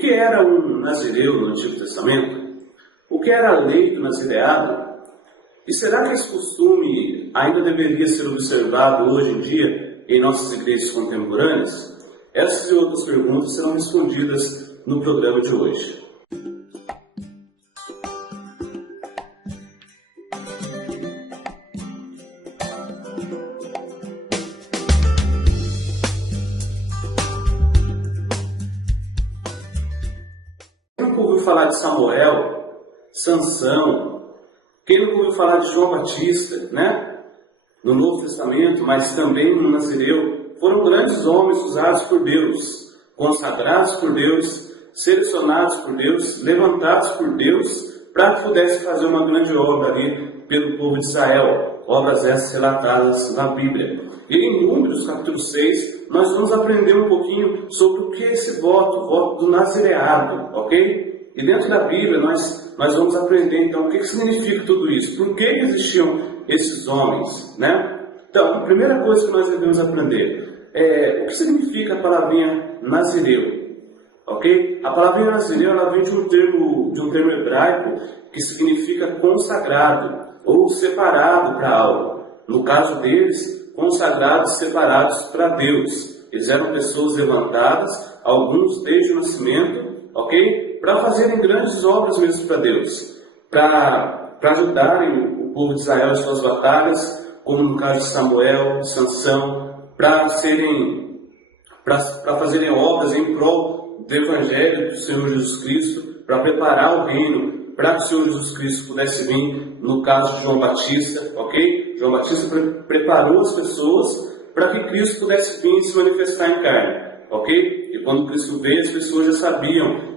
que era um nazireu no Antigo Testamento? O que era a lei do nazireado? E será que esse costume ainda deveria ser observado hoje em dia em nossas igrejas contemporâneas? Essas e outras perguntas serão respondidas no programa de hoje. Quem nunca ouviu falar de Samuel, Sansão? Quem nunca ouviu falar de João Batista, né? No Novo Testamento, mas também no Nazireu, foram grandes homens usados por Deus, consagrados por Deus, selecionados por Deus, levantados por Deus, para que pudesse fazer uma grande obra ali pelo povo de Israel, obras essas relatadas na Bíblia. E em Números, capítulo 6, nós vamos aprender um pouquinho sobre o que é esse voto, o voto do nazireado, ok? E dentro da Bíblia nós vamos aprender então o que significa tudo isso, por que existiam esses homens, né? Então, a primeira coisa que nós devemos aprender é o que significa a palavrinha nazireu, ok? A palavrinha nazireu ela vem de um termo hebraico que significa consagrado ou separado para algo. No caso deles, consagrados, separados para Deus. Eles eram pessoas levantadas, alguns desde o nascimento, ok? Para fazerem grandes obras mesmo para Deus, para ajudarem o povo de Israel em suas batalhas, como no caso de Samuel, Sansão, para fazerem obras em prol do Evangelho do Senhor Jesus Cristo, para preparar o reino, para que o Senhor Jesus Cristo pudesse vir, no caso de João Batista, ok? João Batista preparou as pessoas para que Cristo pudesse vir e se manifestar em carne, ok? E quando Cristo veio, as pessoas já sabiam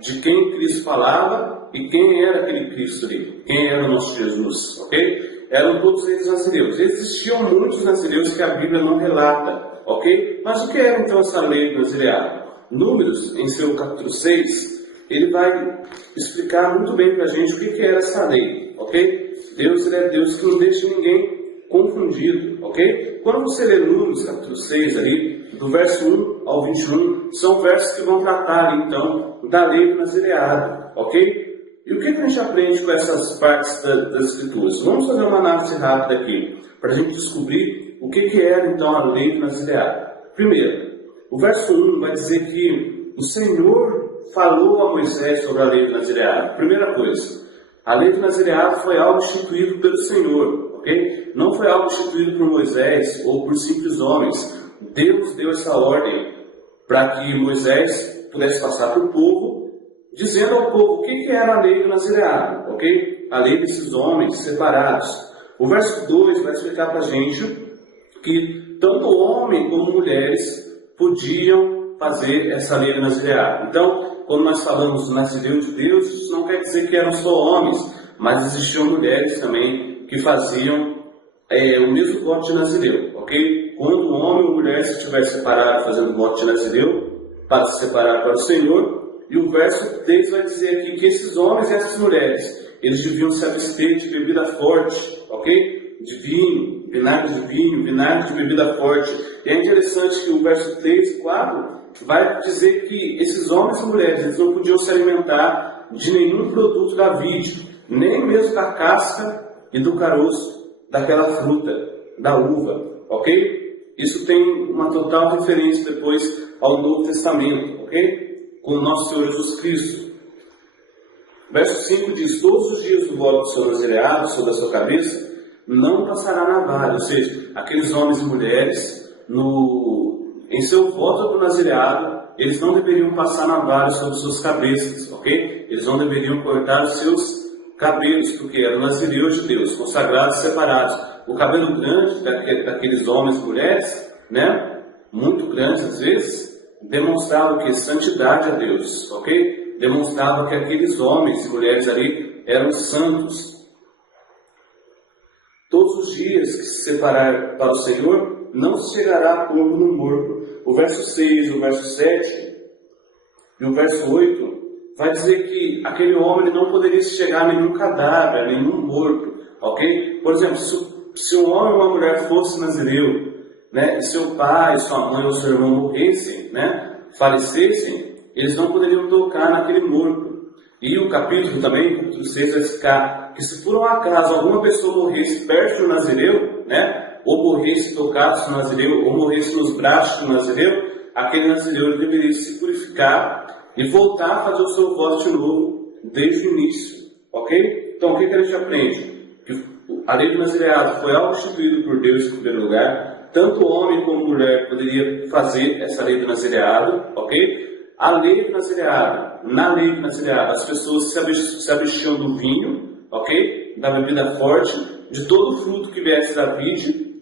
de quem Cristo falava e quem era aquele Cristo ali, quem era o nosso Jesus, ok? Eram todos eles nazireus. Existiam muitos nazireus que a Bíblia não relata, ok? Mas o que era então essa lei do nazireado? Números, em seu capítulo 6, ele vai explicar muito bem para a gente o que era essa lei, ok? Deus, ele é Deus que não deixa ninguém confundido, ok? Quando você lê Números, capítulo 6, ali, do verso 1 ao 21, são versos que vão tratar, ali, então, da lei do nazireado, ok? E o que a gente aprende com essas partes das Escrituras? Vamos fazer uma análise rápida aqui, para a gente descobrir o que era então a lei do nazireado. Primeiro, o verso 1 vai dizer que o Senhor falou a Moisés sobre a lei do nazireado. Primeira coisa, a lei do nazireado foi algo instituído pelo Senhor, ok? Não foi algo instituído por Moisés ou por simples homens. Deus deu essa ordem para que Moisés pudesse passar para o povo, dizendo ao povo o que era a lei do nazireado, ok? A lei desses homens separados. O verso 2 vai explicar para a gente que tanto homem como mulheres podiam fazer essa lei do nazireado. Então, quando nós falamos do nazireu de Deus, isso não quer dizer que eram só homens, mas existiam mulheres também que faziam o mesmo voto de nazireu, ok? Quando um homem ou mulher se estiver separado fazendo voto de nazireu, para se separar para o Senhor. E o verso 3 vai dizer aqui que esses homens e essas mulheres, eles deviam se abster de bebida forte, ok? De vinho, vinagre de bebida forte. E é interessante que o verso 3 e 4 vai dizer que esses homens e mulheres, eles não podiam se alimentar de nenhum produto da vide, nem mesmo da casca e do caroço daquela fruta, da uva, ok? Isso tem uma total referência depois ao Novo Testamento, ok? Com o nosso Senhor Jesus Cristo. Verso 5 diz: todos os dias do voto do seu nazireado sobre a sua cabeça não passará navalha. Ou seja, aqueles homens e mulheres, em seu voto do nazireado, eles não deveriam passar navalha sobre suas cabeças, ok? Eles não deveriam cortar os seus cabelos, porque eram nazireus de Deus, consagrados e separados. O cabelo grande daqueles homens e mulheres, né? Muito grande às vezes, demonstrava o que? Santidade a Deus, ok? Demonstrava que aqueles homens e mulheres ali eram santos. Todos os dias que se separar para o Senhor, não se chegará a corpo no morto. O verso 6, o verso 7 e o verso 8 vai dizer que aquele homem ele não poderia se chegar a nenhum cadáver, a nenhum morto, ok? Por exemplo, se um homem ou uma mulher fosse nazireu, né, e seu pai, sua mãe ou seu irmão morressem, né, falecessem, eles não poderiam tocar naquele morto. E o capítulo também, capítulo 6, vai explicar que se por um acaso alguma pessoa morresse perto do nazireu, né, ou morresse tocasse no nazireu, ou morresse nos braços do nazireu, aquele nazireu deveria se purificar e voltar a fazer o seu voto de novo desde o início. Ok? Então o que a gente aprende? Que a lei do nazireado foi algo instituído por Deus em primeiro lugar. Tanto homem como mulher poderia fazer essa lei do nazireado. Ok? A lei do nazireado, na lei do nazireado, as pessoas se abstiam do vinho, ok? Da bebida forte, de todo o fruto que viesse da vide,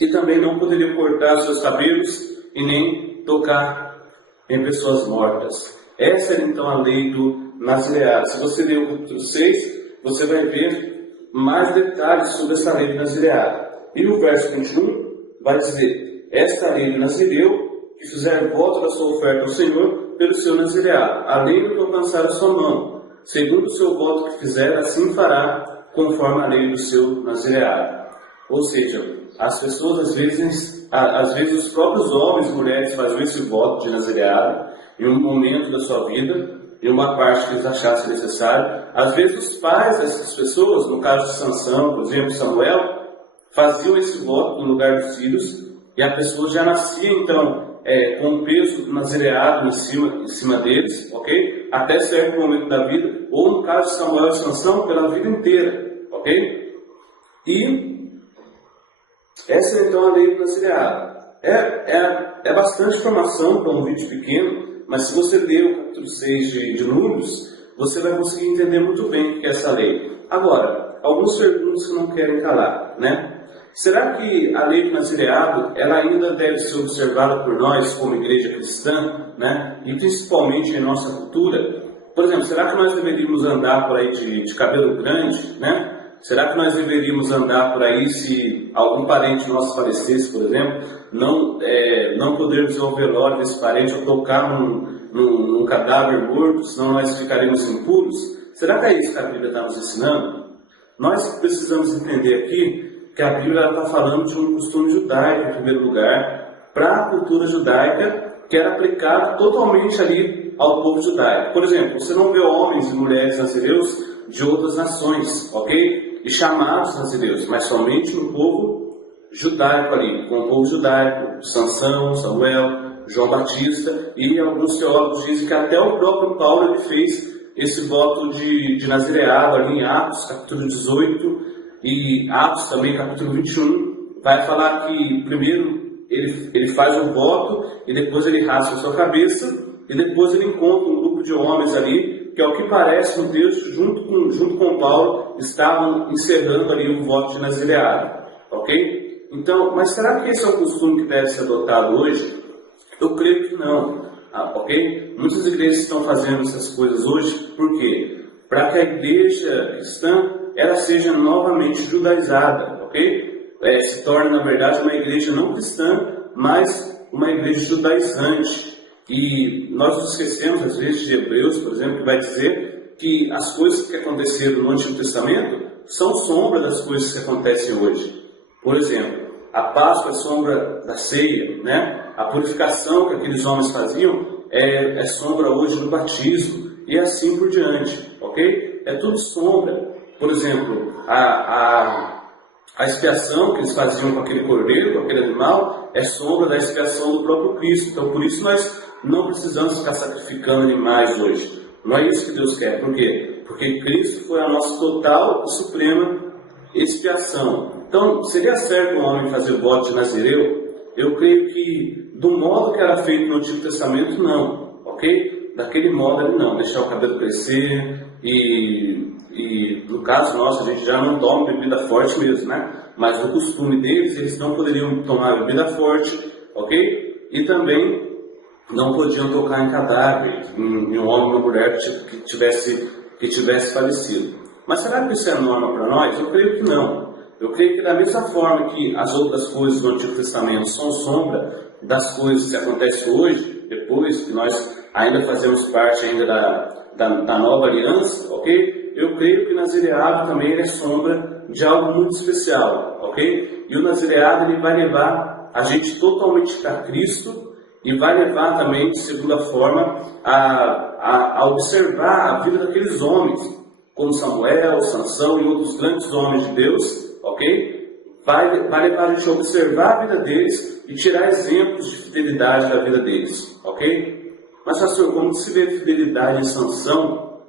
e também não poderiam cortar seus cabelos e nem tocar em pessoas mortas. Essa era então a lei do nazireado. Se você ler o capítulo 6, você vai ver mais detalhes sobre essa lei do nazireado. E o verso 21 vai dizer: esta lei do nazireu, que fizer voto da sua oferta ao Senhor pelo seu nazireado, além do que alcançar a sua mão, segundo o seu voto que fizer, assim fará, conforme a lei do seu nazireado. Ou seja, as pessoas, às vezes os próprios homens e mulheres faziam esse voto de nazireado em um momento da sua vida, em uma parte que eles achassem necessário. Às vezes os pais dessas pessoas, no caso de Sansão, por exemplo, Samuel, faziam esse voto no lugar dos filhos, e a pessoa já nascia então com o peso do nazireado em cima deles, ok? Até certo momento da vida, ou no caso de Samuel e Sansão, pela vida inteira, ok? E essa então é a lei do nazireado. É bastante informação para um vídeo pequeno, mas se você ler o capítulo 6 de Números, você vai conseguir entender muito bem o que é essa lei. Agora, alguns perguntas que não querem calar, né? Será que a lei do nazireado, ela ainda deve ser observada por nós como igreja cristã, né? E principalmente em nossa cultura? Por exemplo, será que nós deveríamos andar por aí de cabelo grande, né? Será que nós deveríamos andar por aí se algum parente nosso falecesse, por exemplo, não podermos ir ao velório desse parente ou tocar num cadáver morto, senão nós ficaremos impuros? Será que é isso que a Bíblia está nos ensinando? Nós precisamos entender aqui que a Bíblia está falando de um costume judaico, em primeiro lugar, para a cultura judaica, que era aplicado totalmente ali ao povo judaico. Por exemplo, você não vê homens e mulheres nazireus de outras nações, ok? E chamados nazireus, mas somente no povo judaico ali, com o povo judaico, Sansão, Samuel, João Batista, e alguns teólogos dizem que até o próprio Paulo ele fez esse voto de nazireado ali em Atos, capítulo 18, e Atos também, capítulo 21, vai falar que primeiro ele faz um voto, e depois ele raspa a sua cabeça, e depois ele encontra um grupo de homens ali, que ao que parece no texto, junto com Paulo, estavam encerrando ali o voto de nazireado, ok? Então, mas será que esse é um costume que deve ser adotado hoje? Eu creio que não, ok? Muitas igrejas estão fazendo essas coisas hoje, por quê? Para que a igreja cristã ela seja novamente judaizada, ok? Se torna, na verdade, uma igreja não cristã, mas uma igreja judaizante. E nós nos esquecemos, às vezes, de Hebreus, por exemplo, que vai dizer que as coisas que aconteceram no Antigo Testamento são sombra das coisas que acontecem hoje. Por exemplo, a Páscoa é sombra da ceia, né? A purificação que aqueles homens faziam é sombra hoje do batismo, e assim por diante, ok? É tudo sombra. Por exemplo, a expiação que eles faziam com aquele cordeiro, com aquele animal, é sombra da expiação do próprio Cristo. Então, por isso nós não precisamos ficar sacrificando animais hoje. Não é isso que Deus quer. Por quê? Porque Cristo foi a nossa total e suprema expiação. Então, seria certo um homem fazer o voto de nazireu? Eu creio que, do modo que era feito no Antigo Testamento, não. Ok? Daquele modo ali não. Deixar o cabelo crescer e no caso nosso, a gente já não toma bebida forte mesmo, né? Mas no costume deles, eles não poderiam tomar bebida forte, ok? E também não podiam tocar em cadáver, em um homem ou uma mulher que tivesse falecido. Mas será que isso é norma para nós? Eu creio que não. Eu creio que da mesma forma que as outras coisas do Antigo Testamento são sombra das coisas que acontecem hoje, depois que nós ainda fazemos parte ainda da nova aliança, ok? Eu creio que o nazireado também é sombra de algo muito especial, ok? E o nazireado ele vai levar a gente totalmente para Cristo e vai levar também, de segunda forma, a observar a vida daqueles homens, como Samuel, Sansão e outros grandes homens de Deus, ok? Vai levar a gente a observar a vida deles e tirar exemplos de fidelidade da vida deles, ok? Mas, pastor, como se vê fidelidade em Sansão,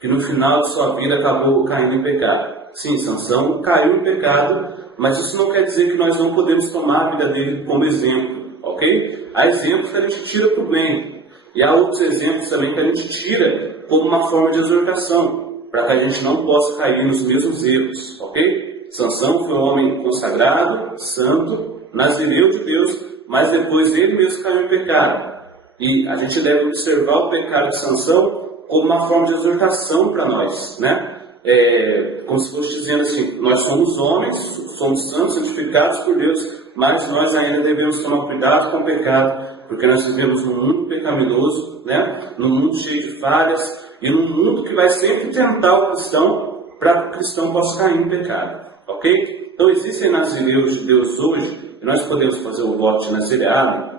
que no final de sua vida acabou caindo em pecado? Sim, Sansão caiu em pecado, mas isso não quer dizer que nós não podemos tomar a vida dele como exemplo, ok? Há exemplos que a gente tira para o bem, e há outros exemplos também que a gente tira como uma forma de exortação, para que a gente não possa cair nos mesmos erros, ok? Sansão foi um homem consagrado, santo, nazireu de Deus, mas depois ele mesmo caiu em pecado. E a gente deve observar o pecado de Sansão como uma forma de exortação para nós, né? Como se fosse dizendo assim, nós somos homens, somos santos, santificados por Deus, mas nós ainda devemos tomar cuidado com o pecado, porque nós vivemos num mundo pecaminoso, né? Num mundo cheio de falhas, e num mundo que vai sempre tentar o cristão, para que o cristão possa cair em pecado, ok? Então existem nazireus de Deus hoje, e nós podemos fazer o voto de nazireado?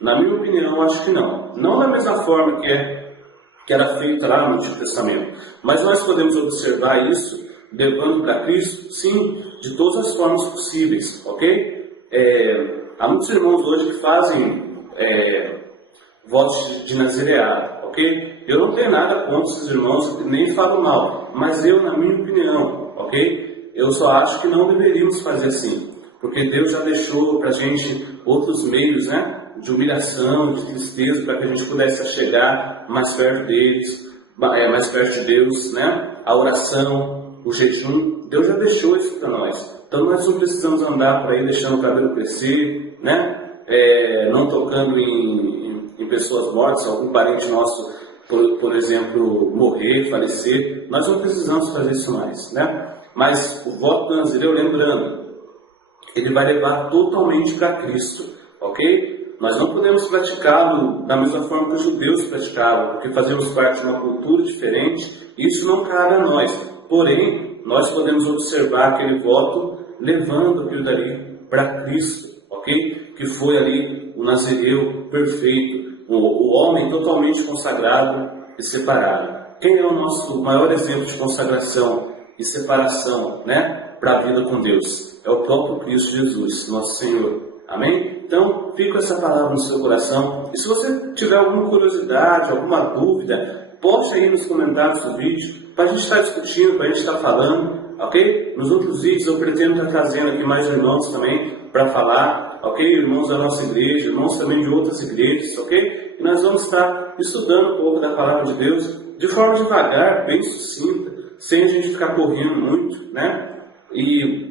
Na minha opinião, acho que não. Não da mesma forma que era feito lá no Antigo Testamento. Mas nós podemos observar isso, levando para Cristo, sim, de todas as formas possíveis, ok? Há muitos irmãos hoje que fazem votos de nazireado, ok? Eu não tenho nada contra esses irmãos, nem falo mal, mas eu, na minha opinião, ok? Eu só acho que não deveríamos fazer assim, porque Deus já deixou para a gente outros meios, né? De humilhação, de tristeza, para que a gente pudesse chegar mais perto deles, mais perto de Deus, né? A oração, o jejum, Deus já deixou isso para nós. Então nós não precisamos andar por aí deixando o cabelo crescer, né? Não tocando em pessoas mortas, algum parente nosso, por exemplo, morrer, falecer. Nós não precisamos fazer isso mais, né? Mas o voto do nazireu, lembrando, ele vai levar totalmente para Cristo, ok? Nós não podemos praticá-lo da mesma forma que os judeus praticavam, porque fazemos parte de uma cultura diferente, e isso não cabe a nós. Porém, nós podemos observar aquele voto levando aquilo dali para Cristo, ok? Que foi ali o nazireu perfeito, o homem totalmente consagrado e separado. Quem é o nosso maior exemplo de consagração e separação, né, para a vida com Deus? É o próprio Cristo Jesus, nosso Senhor. Amém? Então, fica essa palavra no seu coração. E se você tiver alguma curiosidade, alguma dúvida, poste aí nos comentários do vídeo, para a gente estar discutindo, para a gente estar falando, ok? Nos outros vídeos eu pretendo estar trazendo aqui mais irmãos também para falar, ok? Irmãos da nossa igreja, irmãos também de outras igrejas, ok? E nós vamos estar estudando um pouco da palavra de Deus de forma devagar, bem sucinta, sem a gente ficar correndo muito, né? E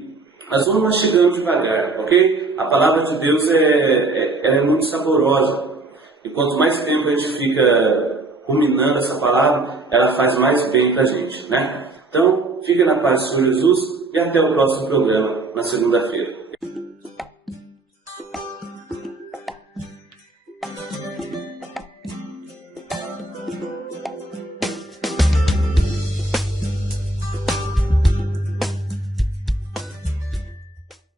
nós vamos mastigando devagar, ok? A palavra de Deus ela é muito saborosa. E quanto mais tempo a gente fica ruminando essa palavra, ela faz mais bem para a gente, né? Então, fique na paz do Senhor Jesus e até o próximo programa, na segunda-feira.